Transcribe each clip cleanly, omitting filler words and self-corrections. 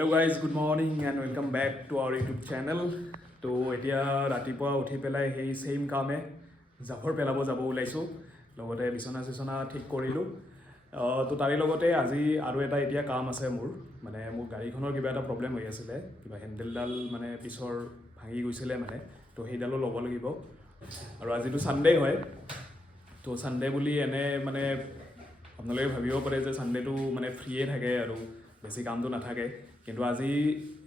Hello guys, good morning and welcome back to our YouTube channel. তো এতিয়া ৰাতিপুৱা উঠি পেলাই সেই সেম কামে জাফৰ পেলাব যাব ওলাইছোঁ লগতে বিছনা ঠিক কৰিলোঁ তো তাৰে লগতে আজি আৰু এটা এতিয়া কাম আছে মোৰ গাড়ীখনৰ কিবা এটা প্ৰব্লেম হৈ আছিলে কিবা হেণ্ডেলডাল পিছৰ ভাঙি গৈছিলে তো সেইডালো ল'ব লাগিব আৰু আজিতো সানডে হয় তো সানডে বুলি এনে আপোনালোকে ভাবিব পাৰে যে সানডেটো ফ্ৰীয়ে থাকে আৰু বেছি কামটো নাথাকে কিন্তু আজি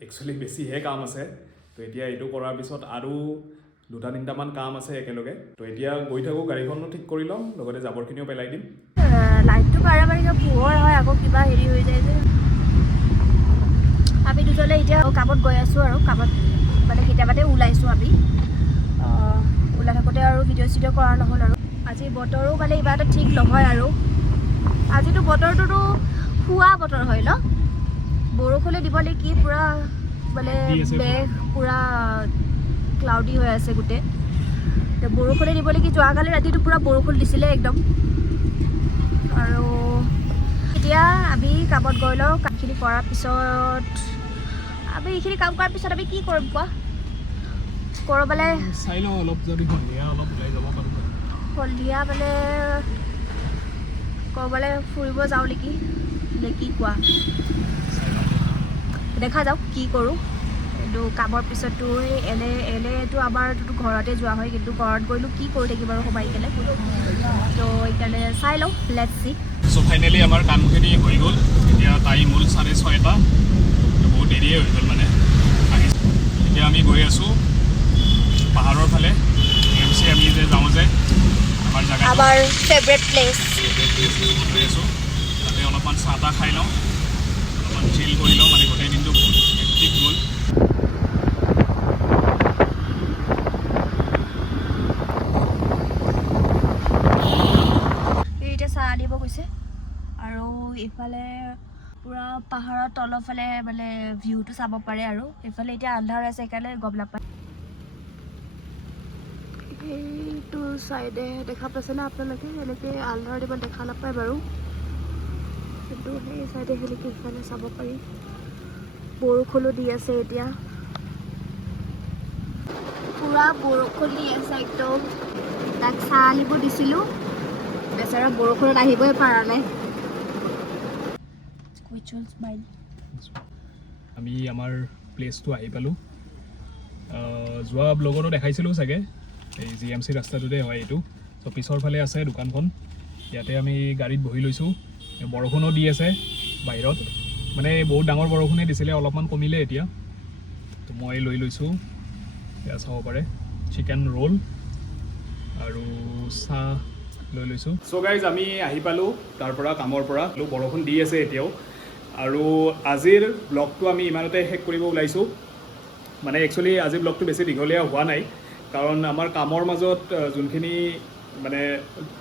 একচুৱেলি বেছিহে কাম আছে তো এতিয়া এইটো কৰাৰ পিছত আৰু দুটা তিনিটামান কাম আছে একেলগে তো এতিয়া গৈ থাকোঁ গাড়ীখনো ঠিক কৰি ল'ম লগতে জাবৰখিনিও পেলাই দিম লাইটটো বাৰে পোহৰ হয় আকৌ কিবা হেৰি হৈ যায় যে আমি দুজনে এতিয়া কামত গৈ আছোঁ আৰু কামত কেতিয়াবাতে ওলাইছোঁ আমি ওলাই থাকোঁতে আৰু ভিডিঅ' কৰা নহ'ল আৰু আজি বতৰো ইমান এটা ঠিক নহয় আৰু আজিতো বতৰটোতো শুৱা বতৰ হয় ন বৰষুণে দিব নেকি পুৰা মেঘ পুৰা ক্লাউডি হৈ আছে গোটেই তো বৰষুণে দিব নেকি যোৱাকালি ৰাতিটো পুৰা বৰষুণ দিছিলে একদম আৰু এতিয়া আমি কামত গৈ লওঁ কামখিনি কৰাৰ পিছত আমি এইখিনি কাম কৰাৰ পিছত আমি কি কৰিম কোৱা ক'ৰবালৈ চাই লওঁ অলপ যদি সন্ধিয়া অলপ ওলাই যাব পাৰোঁ সন্ধিয়া ক'ৰবালৈ ফুৰিব যাওঁ নেকি নে কি কোৱা দেখা যাওক কি কৰোঁ কিন্তু কামৰ পিছততো এনেতো আমাৰতো ঘৰতে যোৱা হয় কিন্তু ঘৰত গৈনো কি কৰি থাকিম আৰু সোমাই কেনে তো সেইকাৰণে চাই লওঁ লেটছ চি চ' ফাইনেলি আমাৰ কামখিনি হৈ গ'ল এতিয়া টাইম হ'ল 6:30 বহুত দেৰিয়ে হৈ গ'ল এতিয়া আমি গৈ আছোঁ পাহাৰৰ ফালে আমি যে যাওঁ যে আমাৰ জেগা আমাৰ ফেভৰেট প্লেচ গৈ আছোঁ তাতে অলপমান চাহ তাহ খাই লওঁ অলপমান চিল কৰি লওঁ গোটেই দিনটো বহুত হেক্টিক গ'ল এতিয়া চাহ আনিব গৈছে আৰু এইফালে পুৰা পাহাৰৰ তলৰফালে ভিউটো চাব পাৰে আৰু এইফালে এতিয়া আন্ধাৰ আছে সেইকাৰণে গম নাপায় সেইটো চাইডে দেখা পাইছেনে আপোনালোকে এনেকৈ আন্ধাৰত ইমান দেখা নাপায় বাৰু কিন্তু সেই চাইডে সেনেকৈ ইফালে চাব পাৰি বৰষুণো দি আছে এতিয়া পুৰা বৰষুণ দি আছে একদম তাক চাহ আনিব দিছিলোঁ বেচাৰা বৰষুণত আহিবই পৰা নাই আমি আমাৰ প্লেচটো আহি পালোঁ যোৱা ব্লগতো দেখাইছিলোঁ চাগে এই GMC ৰাস্তাটোতে হয় এইটো চ' পিছৰ ফালে আছে দোকানখন ইয়াতে আমি গাড়ীত বহি লৈছোঁ বৰষুণো দি আছে বাহিৰত বহুত ডাঙৰ বৰষুণে দিছিলে অলপমান কমিলে এতিয়া তো মই লৈ লৈছোঁ এয়া চাব পাৰে চিকেন ৰোল আৰু চাহ লৈ লৈছোঁ চ' গাইজ আমি আহি পালোঁ তাৰ পৰা কামৰ পৰা বৰষুণ দি আছে এতিয়াও আৰু আজিৰ ব্লগটো আমি ইমানতে শেষ কৰিব ওলাইছোঁ একচুৱেলি আজিৰ ব্লগটো বেছি দীঘলীয়া হোৱা নাই কাৰণ আমাৰ কামৰ মাজত যোনখিনি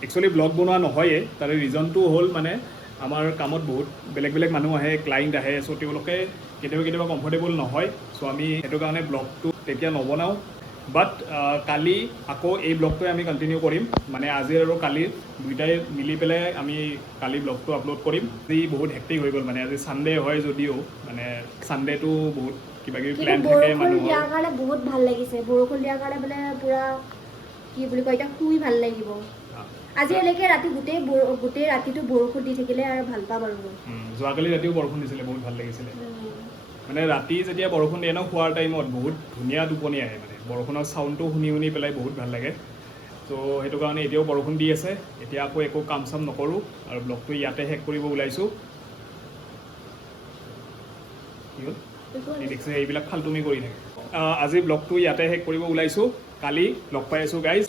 একচুৱেলি ব্লগ বনোৱা নহয়েই তাৰে ৰিজনটো হ'ল আমাৰ কামত বহুত বেলেগ মানুহ আহে ক্লাইণ্ট আহে চ' তেওঁলোকে কেতিয়াবা কমফৰ্টেবল নহয় চ' আমি সেইটো কাৰণে ব্লগটো তেতিয়া নবনাওঁ বাট কালি আকৌ এই ব্লগটোৱে আমি কণ্টিনিউ কৰিম আজি আৰু কালি দুইটাই মিলি পেলাই আমি কালি ব্লগটো আপলোড কৰিম আজি বহুত হেক্টিক হৈ গ'ল আজি ছানডে হয় যদিও ছানডেটো বহুত কিবাকিবি প্লেন থাকে মানুহৰ কাৰণে বহুত ভাল লাগিছে বৰষুণ দিয়াৰ কাৰণে পুৰা কি বুলি কয় এতিয়া শুই ভাল লাগিব আজি এনেকৈ ৰাতি গোটেই ৰাতিটো বৰষুণ দি থাকিলে আৰু ভাল পাম আৰু যোৱাকালি ৰাতিও বৰষুণ দিছিলে বহুত ভাল লাগিছিলে ৰাতি যেতিয়া বৰষুণ দিয়ে ন শোৱাৰ টাইমত বহুত ধুনীয়া টোপনি আহে বৰষুণৰ চাউণ্ডটো শুনি পেলাই বহুত ভাল লাগে ত' সেইটো কাৰণে এতিয়াও বৰষুণ দি আছে এতিয়া আকৌ একো কাম চাম নকৰোঁ আৰু ব্লগটো ইয়াতে শেষ কৰিব ওলাইছোঁ কি হ'ল দেখিছে এইবিলাক ফাল্টুমি কৰি থাকে আজি ব্লগটো ইয়াতে শেষ কৰিব ওলাইছোঁ কালি লগ পাই আছোঁ guys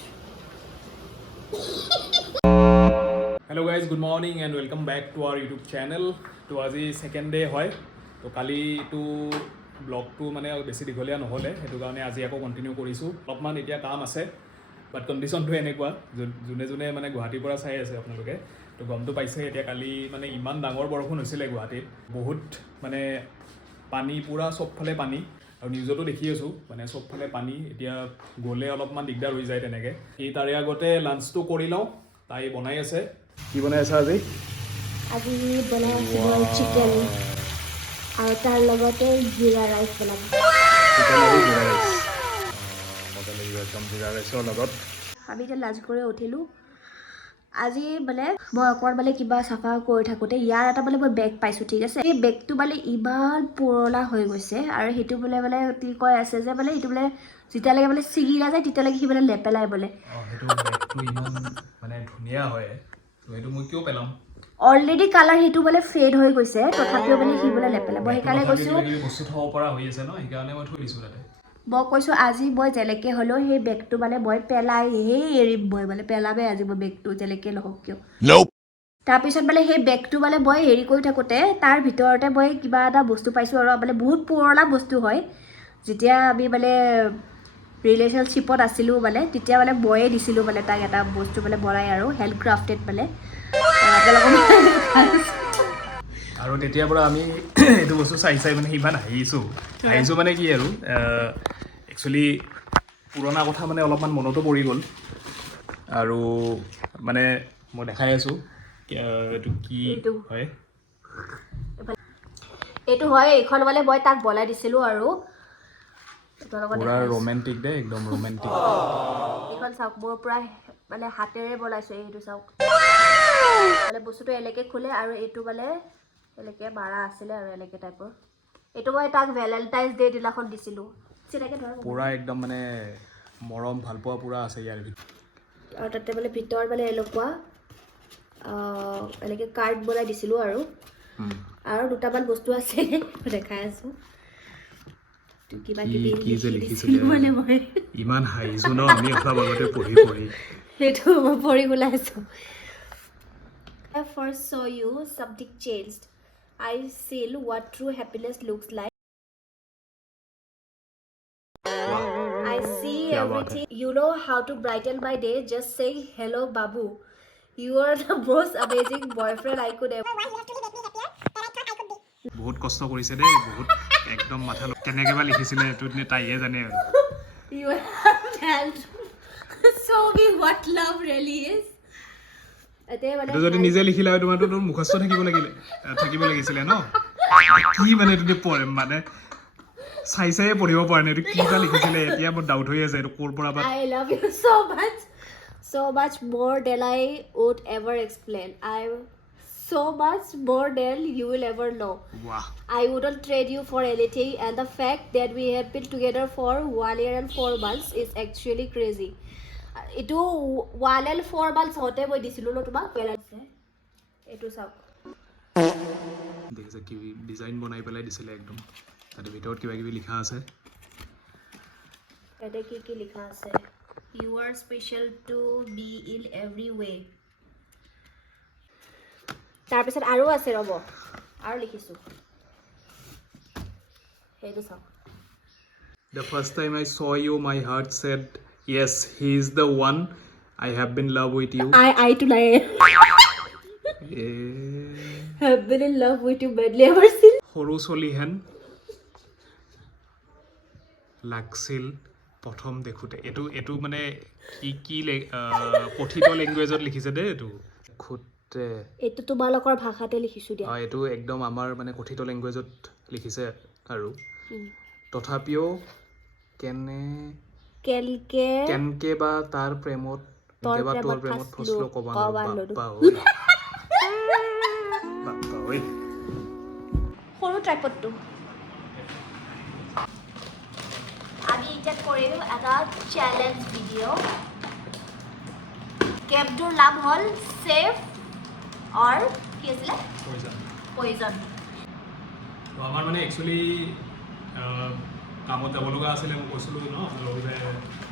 hello' guys good morning and welcome back to our YouTube channel তো আজি ছেকেণ্ড ডে হয় তো কালিটো ব্লগটো বেছি দীঘলীয়া নহ'লে সেইটো কাৰণে আজি আকৌ কণ্টিনিউ কৰিছোঁ অলপমান এতিয়া কাম আছে বাট কণ্ডিশ্যনটো এনেকুৱা যোনে গুৱাহাটীৰ পৰা চাই আছে আপোনালোকে তো গমটো পাইছে এতিয়া কালি ইমান ডাঙৰ বৰষুণ হৈছিলে গুৱাহাটীত বহুত পানী পুৰা চবফালে পানী আৰু নিউজতো দেখি আছোঁ চবফালে পানী এতিয়া গ'লে অলপমান দিগদাৰ হৈ যায় তেনেকৈ তাৰে আগতে লাঞ্চটো কৰি লওঁ তাই বনাই আছে কি বনাই আছে আজি বনাই আছোঁ চিকেন আৰু তাৰ লগতে জিৰা ৰাইচ বনাম মজা লাগিব একদম জিৰা ৰাইচৰ লগত আমি এতিয়া লাঞ্চ কৰি উঠিলোঁ আজি মানে মই অকণমান মানে কিবা চাফা কৰি থাকোঁতে ইয়াৰ এটা মানে মই বেগ পাইছোঁ ঠিক আছে এই বেগটো মানে ইমান পুৰণা হৈ গৈছে আৰু সেইটো বোলে মানে কৈ আছে যে মানে সেইটো বোলে যেতিয়ালৈকে মানে ছিগি নাযায় তেতিয়ালৈকে সি মানে নেপেলাই বোলে সেইটো বেগটো ইমান মানে ধুনীয়া হয় তো সেইটো মই কিয় পেলাম অলৰেডি কালাৰ সেইটো বোলে ফেড হৈ গৈছে তথাপিও মানে সি বোলে নেপেলাব সেইকাৰণে কৈছোঁ বস্তু থ'ব পৰা হৈ আছে ন সেইকাৰণে মই থৈ দিছোঁ তাতে মই কৈছোঁ আজি মই যেনেকৈ হ'লেও সেই বেগটো মানে মই পেলাইহে এৰিম মই মানে পেলামেই আজি মই বেগটো যেনেকৈ নহওক কিয় তাৰপিছত মানে সেই বেগটো মানে মই হেৰি কৰি থাকোঁতে তাৰ ভিতৰতে মই কিবা এটা বস্তু পাইছোঁ আৰু মানে বহুত পুৰণা বস্তু হয় যেতিয়া আমি মানে ৰিলেশ্যনশ্বিপত আছিলোঁ মানে তেতিয়া মানে ময়ে দিছিলোঁ মানে তাক এটা বস্তু মানে বনাই আৰু হেণ্ডক্ৰাফটেড মানে আৰু তেতিয়াৰ পৰা আমি এইটো বস্তু চাই মানে ইমান হাঁহিছোঁ মানে কি আৰু একচুৱেলি পুৰণা কথা মানে অলপমান মনতো পৰি গ'ল আৰু মানে মই দেখাই আছোঁ এইটো কি হয় এইটো হয় এইখন মানে মই তাক বনাই দিছিলোঁ আৰু পুৰা ৰোমেণ্টিক দেই একদম ৰোমেণ্টিক এইখন চাওক মোৰ পৰা মানে হাতেৰে বনাইছোঁ এইটো চাওক মানে বস্তুটো এনেকৈ খোলে আৰু এইটো মানে এনেকৈ মাৰা আছিলে আৰু এনেকৈ টাইপৰ এইটো মই তাক ভেলেণ্টাইন্স ডে দিনাখন দিছিলোঁ পুৰা একদম মানে মৰম ভালপোৱা পুৰা আছে ইয়াৰ ভিতৰত আৰু তাতে মানে ভিতৰত মানে এনেকুৱা এনেকৈ কাৰ্ড বনাই দিছিলোঁ আৰু দুটামান বস্তু আছে দেখাই আছোঁ কিবা কিবি লিখিছিলোঁ মানে মই ইমান হাঁহিছোঁ ন আমি অলপ আগতে পঢ়ি সেইটো মই পঢ়ি ওলাইছোঁ I first saw you, something changed. I feel what true happiness looks like. I see everything. You know how to brighten my day. Just saying hello, Babu. You are the most amazing boyfriend I could ever. বহুত কষ্ট কৰিছে দেই বহুত একদম মাথা কেনেকৈ বা লিখিছিলে এইটো তাইহে জানে আৰু You have told so me what love really is. এইটো যদি নিজে লিখিলে হয় তোমাৰতো তোৰ মুখস্থ থাকিব লাগিছিলে ন কি মানে এইটো পঢ়িম মানে চাইয়ে পঢ়িব পৰা নাই এইটো কি বা লিখিছিলে এতিয়া মোৰ ডাউট হৈ আছে এইটো ক'ৰ পৰা বা I love you so much more than I would ever explain. I'm so much more than you will ever know. Wow. I wouldn't trade you for anything, and the fact that we have been together for 1 year and 4 months is actually crazy. Itu 1 and 4 months hote moi disilu no tumak balance etu sauk দেখিছে কি design বনাই পেলাই দিছিলে একদম তাতে ভিতৰত কিবা কিবি লিখা আছে এতে কি লিখা আছে you are special to me in every way তাৰ পিছত আৰু আছে ৰব আৰু লিখিছো হেইটো চাওক The first time I saw you my heart said yes he is the one I have been in love with you I to lie have been in love with you badly ever seen সৰু চলিহেন লাগছিল প্ৰথম দেখোতে এইটো মানে কি কথিত লেংগুৱেজত লিখিছে দেই এইটো খুতে এইটো তোমালোকৰ ভাষাতে লিখিছো দিয়া এইটো একদম আমাৰ মানে কথিত লেংগুৱেজত লিখিছে আৰু তথাপিও কেনকে বা তাৰ প্ৰেমত তোৰ প্ৰেমত ফচলো কবা সৰু ট্ৰাইপডটো আমি এতিয়া কৰিম এটা চ্যালেঞ্জ ভিডিঅ' কেবটোৰ নাম হ'ল সেফ অৰ কি আছিলে পয়জন তো আমাৰ মানে একচুৱেলি কামত যাব লগা আছিলে মই কৈছিলোঁ ন আপোনালোক যে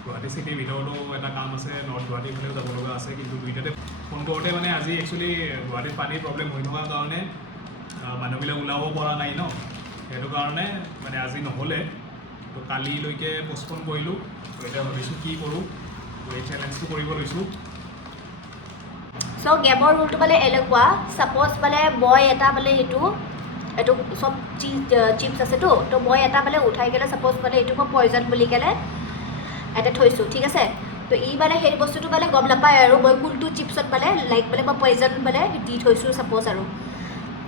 গুৱাহাটী চিটিৰ ভিতৰতো এটা কাম আছে নৰ্থ গুৱাহাটীৰ ফালেও যাব লগা আছে কিন্তু দুইটাতে ফোন কৰোঁতে মানে আজি একচুৱেলি গুৱাহাটীত পানীৰ প্ৰব্লেম হৈ থকাৰ কাৰণে মানুহবিলাক ওলাব পৰা নাই ন সেইটো কাৰণে মানে আজি নহ'লে তো কালিলৈকে পষ্টপন কৰিলোঁ তো এতিয়া ভাবিছোঁ কি কৰোঁ এই চেলেঞ্জটো কৰিব লৈছোঁ চ' গেমৰ ৰুলটো মানে এনেকুৱা ছাপ'জ মানে মই এটা মানে এইটো চব চিপছ আছেতো তো মই এটা মানে উঠাই কেনে ছাপ'জ মানে এইটো মই পয়জন বুলি কেনে এটা থৈছোঁ ঠিক আছে তো ই মানে সেই বস্তুটো মানে গম নাপায় আৰু মই কোনটো চিপছত মানে লাইক মানে মই পয়জন মানে দি থৈছোঁ ছাপ'জ আৰু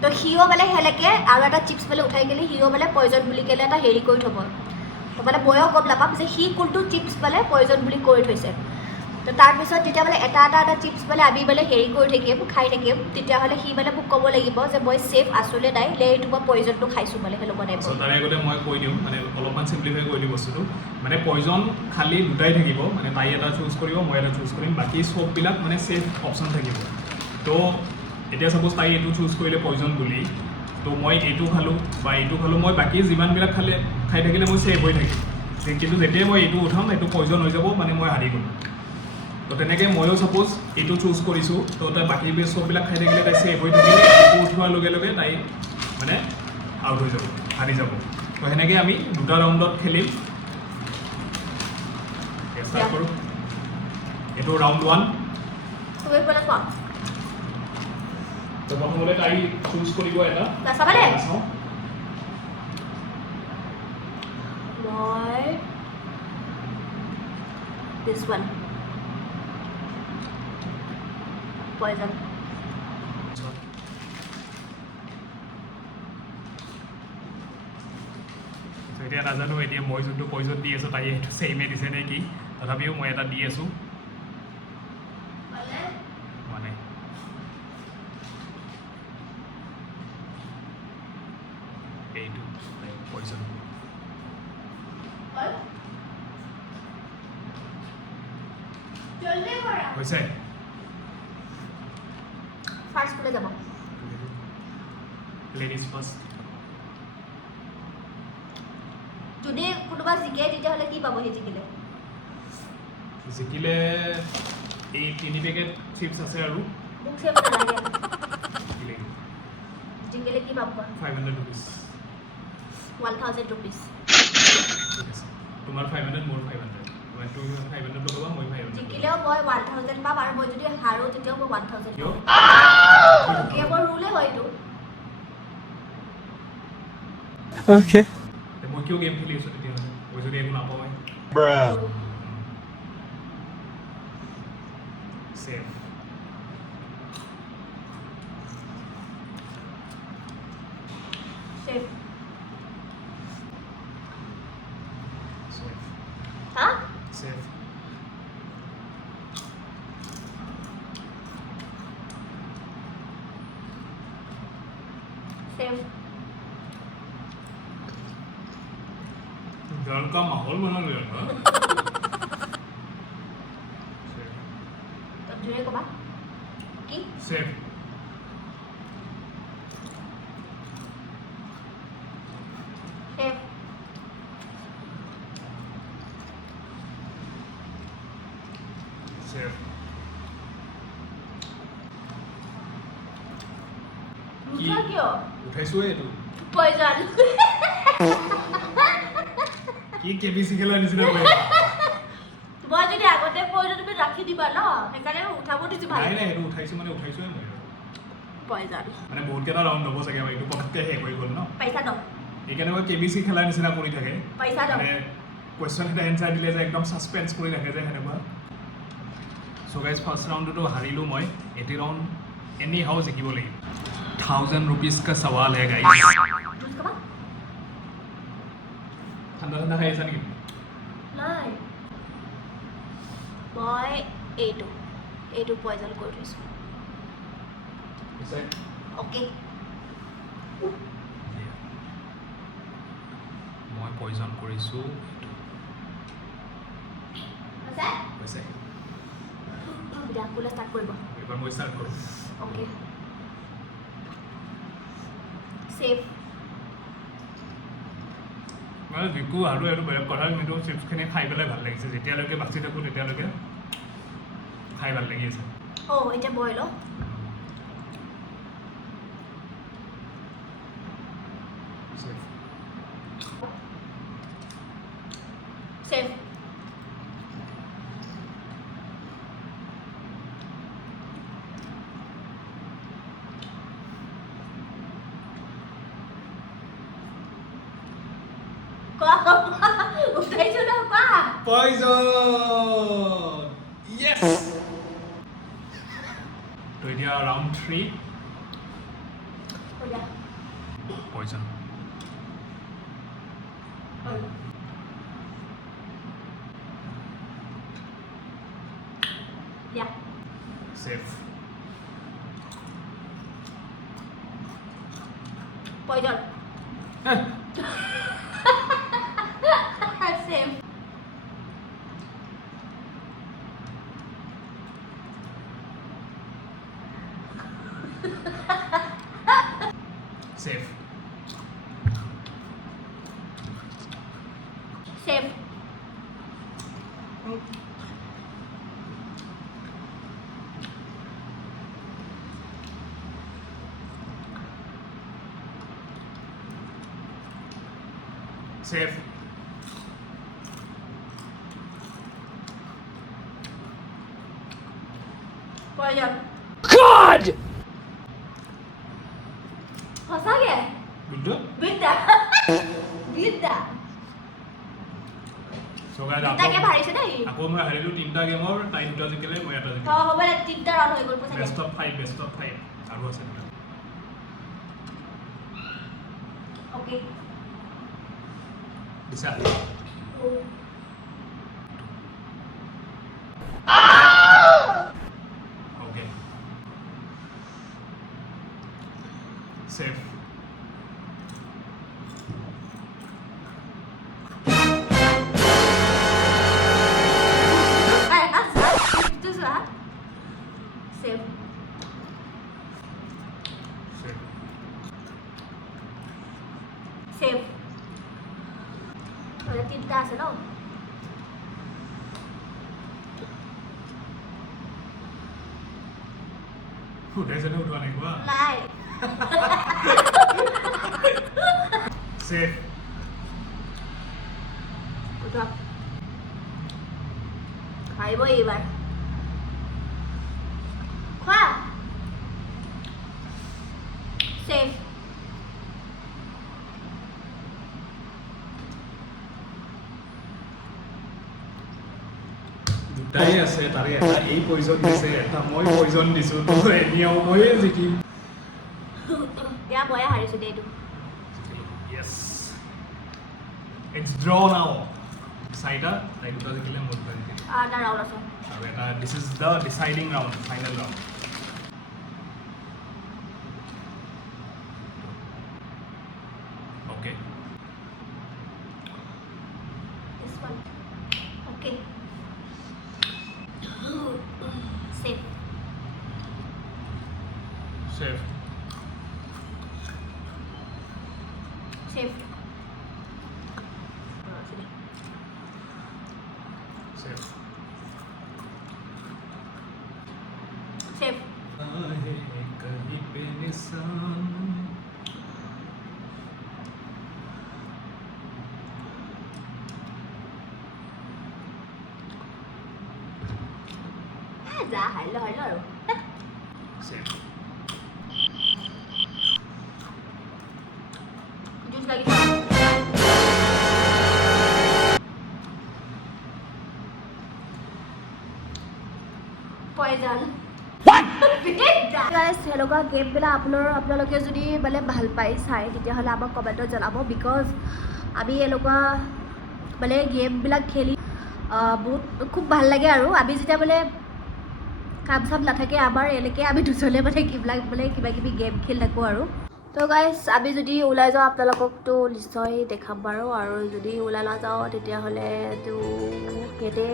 তো সিও মানে সেনেকৈ আৰু এটা চিপছ মানে উঠাই কেনে সিও মানে পয়জন বুলি কেনে এটা হেৰি কৰি থ'ব তো মানে ময়ো গম নাপাম যে সি কোনটো চিপছ মানে পয়জন বুলি কৰি থৈছে তো তাৰপিছত যেতিয়া মানে এটা চিপছ মানে আমি মানে হেৰি কৰি থাকিম খাই থাকিম তেতিয়াহ'লে সি মানে মোক ক'ব লাগিব যে মই ছেফ আছোনে নাই নে এইটো মই পয়জনটো খাইছোঁ মানে সেনেকুৱা টাইপৰ তাৰে আগতে মই কৈ দিওঁ মানে অলপমান চিম্প্লিফাই কৰি দিওঁ বস্তুটো মানে পয়জন খালি দুটাই থাকিব মানে তাই এটা চুজ কৰিব মই এটা চুজ কৰিম বাকী চববিলাক মানে ছেফ অপশ্যন থাকিব তো এতিয়া ছাপ'জ তাই এইটো চুজ কৰিলে পয়জন বুলি তো মই এইটো খালোঁ বা এইটো খালোঁ মই বাকী যিমানবিলাক খাই থাকিলে মই ছেফ হৈ থাকিম কিন্তু যেতিয়াই মই এইটো উঠাম এইটো পয়জন হৈ যাব মানে মই হাৰি গ'লোঁ তো তেনেকৈ ময়ো ছাপ'জ এইটো চুজ কৰিছোঁ তো তাই বাকী চববিলাক খাই থাকিলে তাই ছেফ হৈ থাকিলে এইটো উঠোৱাৰ লগে লগে তাই মানে আউট হৈ যাব হাৰি যাব তো সেনেকৈ আমি দুটা ৰাউণ্ডত খেলিম ষ্টাৰ্ট কৰোঁ এইটো ৰাউণ্ড 1 তুমি বোলে কোৱা তো প্ৰথমতে তাই চুজ কৰিব এটা নাচাবা দেই চাওঁ মই this one poison এতিয়া নাজানো এতিয়া মই যোনটো পয়জন দি আছোঁ তাই সেইটো ছেইমে দিছে নে কি তথাপিও মই এটা দি আছোঁ মানে এইটো পয়জন হৈছে ফাৰ্ষ্ট কোনে যাব লেডিজ ফাৰ্ষ্ট যদি কোনোবা জিকে তেতিয়াহ'লে কি পাব সেই জিকিলে এই 3 পেকেট চিপছ আছে আৰু মোক চেভ নালাগে জিকিলে কি পাব 500 rupees 1000 rupees তোমাৰ 500 মোৰ 500 তুমি 500 ল'বা মই 500 জিকিলেও মই 1000 পাম আৰু মই যদি হাৰো তেতিয়াও মই 1000 কিয় গেমৰ ৰুলে হয় এইটো Okay. মই কিয় গেম খেলি আছোঁ তেতিয়াহ'লে মই যদি একো নাপাওঁ Bruh. ছেফ চেভ ছেফ হা ছেফ চেভ घर का माहौल बना लिया था জোৰে ক'বা কি सेफ চেভ सेफ নুঠা কিয় উঠাইছোৱে এইটো পয়জন কি কেবিচি খেলাৰ নিচিনা কৰি মই যদি আগতে পয়জন তুমি ৰাখি দিবা ন সেইকাৰণে উঠাব দিছো ভাল নাই নাই এইটো উঠাইছো মানে উঠাইছোৱে মই পয়জন মানে বহুত কেইটা ৰাউণ্ড হ'ব চাগে এইটো পটককৈ শেষ হৈ গ'ল ন পইচা দম সেইকাৰণে মই কেবিচি খেলাৰ নিচিনা কৰি থাকে পইচা দম মানে কুৱেশ্যন এটা এনচাৰ দিলে যে একদম ছাছপেন্স কৰি ৰাখে যে সেনেকুৱা চ' গাইজ ফাৰ্ষ্ট ৰাউণ্ডটো হাৰিলোঁ মই এইটো ৰাউণ্ড এনি হাউ জিকিব লাগিব 1000 rupees का सवाल है गाइस ঠাণ্ডা ঠাণ্ডা খাই আছা নেকি নাই মই এইটো পয়জন কৰি থৈছোঁ অ'কে মই পয়জন কৰিছোঁ হৈছে দিয়া কোনে ষ্টাৰ্ট কৰিব এইবাৰ মই ষ্টাৰ্ট কৰোঁ অ'কে ছেফ মানে জিকো আৰু এইটো বেলেগ কথা কিন্তু চিপছখিনি খাই পেলাই ভাল লাগিছে যেতিয়ালৈকে বাচি থাকোঁ তেতিয়ালৈকে খাই ভাল লাগি আছে এতিয়া মই ন ছেফ উঠাইছো ন পা পয়জন ইয়েছ তো এতিয়া round 3 Poison. Yeah. Safe. Poison. Same. Safe. Same. Safe. Poison. God! সঁচাকে Good. বিদ্যা বিদ্যা So guys, বিদ্যাকে ভাৰিছে দেই আকৌ মই হাৰিলো 3টা গেমৰ তাই 2টা জিকিলে মই এটা জিকিলো হ'ব দে 3টা ৰাউণ্ড হৈ গ'ল পইচা বেষ্ট অফ 5 আৰু আছে ওকে দিছা Okay. Safe. Safe. Safe. Safe. Rồi 3টা আছে ন উঠাইছেনে উঠোৱা নাই কোৱা নাই Safe. উঠা খাইব এইবাৰ খোৱা Safe. দুটাই আছে তাৰে এটা এই পয়জন দিছে এটা মই পয়জন দিছো তো এনিয়াও ময়ে জিকিম দিয়া ময়ে হাৰিছো দে এইটো Yes. It's draw now. চাৰিটা তাই 2টা জিকিলে মই 2টা জিকিলো এটা ৰাউণ্ড আছে আৰু এটা this is the deciding round final round Okay. This one. Okay. Safe. Safe. Safe. Safe. Safe. कहीं पे निशान যা হাৰিলো আৰু Safe. জুচ লাগি পয়জন সেনেকুৱা গেমবিলাক আপোনালোকে যদি মানে ভাল পাই চাই তেতিয়াহ'লে আমাক কমেণ্টত জনাব বিকজ আমি এনেকুৱা মানে গেমবিলাক খেলি বহুত খুব ভাল লাগে আৰু আমি যেতিয়া মানে কাম চাম নাথাকে আমাৰ এনেকৈ আমি দুজনে মানে কিবিলাক মানে কিবা কিবি গেম খেলি থাকোঁ আৰু তো গাইজ আমি যদি ওলাই যাওঁ আপোনালোককতো নিশ্চয় দেখাম বাৰু আৰু যদি ওলাই নাযাওঁ তেতিয়াহ'লেতো ইয়াতে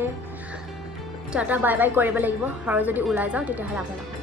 টাটা বাই বাই কৰিব লাগিব আৰু যদি ওলাই যাওঁ তেতিয়াহ'লে আপোনালোকক